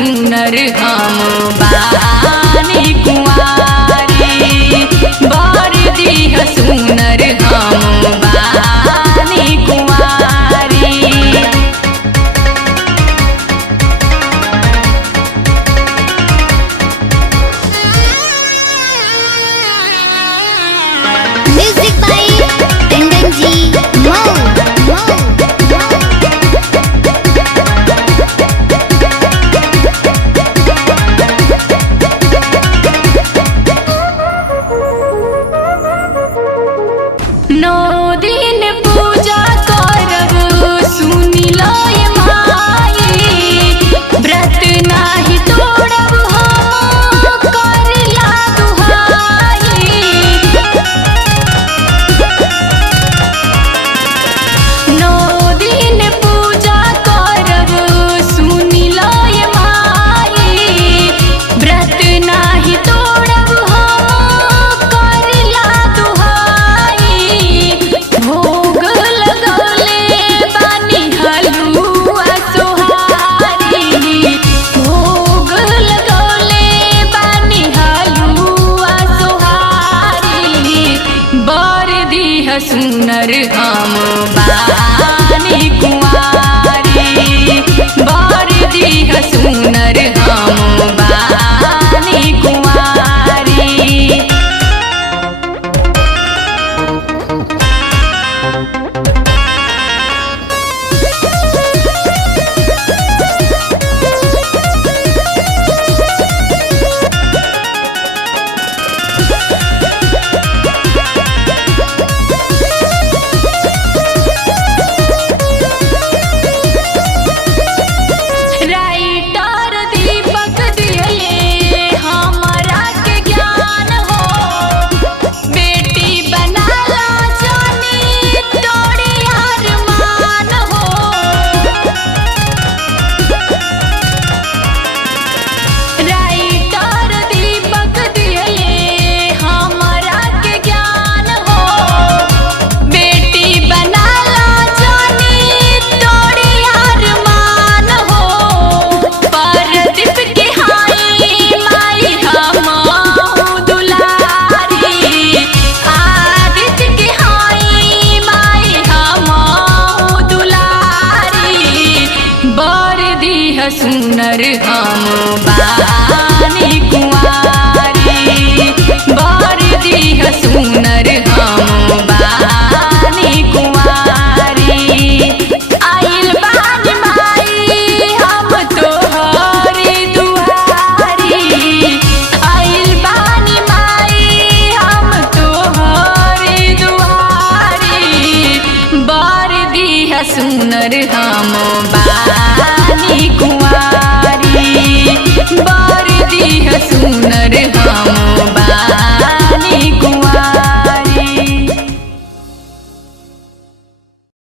सुनर हम बानी कुंवारी, बर दीह सुनर हम बानी कुंवारी। Music by Tandon ji Mau. नौ दिन पूजा करब सुनी लो ये माई, व्रत नाही तोड़ब हम करला दुहाई। नौ दिन पूजा करब सुनी लो ये माई, व्रत नाही तोड़ब हम करला दुहाई। भोग लगौले बानी हलुआ सोहारी, भोग लगौले बानी हलुआ सोहारी, बर दीह सुनर हम बानी कुंवारी, बर दीह सुनर हम बानी कुंवारी। राइटर दीपक दिले हमरा के ज्ञान हो, बेटी बनाला जानी तोड़ी अरमान हो। राइटर दीपक दिले हमरा के ज्ञान हो, बेटी बनाला जानी तोड़ी अरमान हो। परदीप के हाई माई हमहु दुलारी, आदित्य के हाई माई हमहु दुलारी, बर दीह सुनर हम बानी कुंवारी, बर दीह सुनर हम बानी कुंवारी। आइल बानी माई हम तोहरी दुआरी, आइल बानी माई हम तोहरी दुआरी, बर दीह सुनर हम बानी कुंवारी, बर दीह सुनर हम